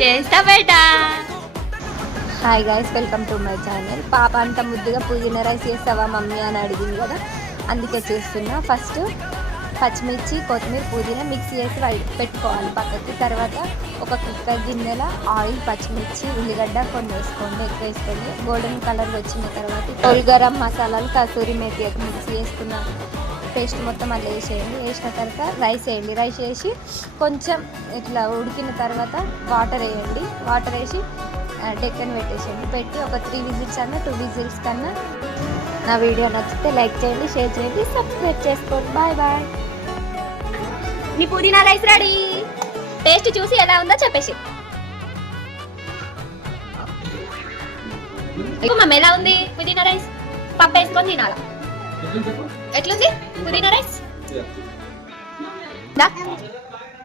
చేస్తా బేటా. Hi guys, welcome to my channel. పాప అంత ముద్దుగా పుదీనా రైస్ చేస్తావా మమ్మీ అని అడిగింది కదా, అందుకే చేస్తున్నా. ఫస్ట్ పచ్చిమిర్చి, కొత్తిమీర, పుదీనా మిక్స్ చేసి పెట్టుకోవాలి పక్కకి. తర్వాత ఒక కుక్కర్ గిన్నెల ఆయిల్, పచ్చిమిర్చి, ఉల్లిగడ్డ కొన్ని వేసుకోండి, ఎక్కువ వేసుకోండి. గోల్డెన్ కలర్ వచ్చిన తర్వాత హోల్ గరం మసాలాలు, కసూరి మేతి మిక్స్ చేసుకున్న పేస్ట్ మొత్తం అలా వేసేయండి. వేసిన తర్వాత రైస్ వేయండి. రైస్ వేసి కొంచెం ఇట్లా ఉడికిన తర్వాత వాటర్ వేయండి. వాటర్ వేసి డెక్కన్ పెట్టేసేయండి. పెట్టి ఒక 3 విజిల్స్ అన్నా 2 విజిల్స్ కన్నా. నా వీడియో నచ్చితే లైక్ చేయండి, షేర్ చేయండి, సబ్స్క్రైబ్ చేసుకోండి. Bye bye. నీ పుదీనా రైస్ రెడీ. టేస్ట్ చూసి ఎలా ఉందో చెప్పేసి. మమ్మీ ఎలా ఉంది పుదీనా రైస్? పప్పు వేసుకొని తినాలా? ఎట్లుంది పుదీనా రైస్?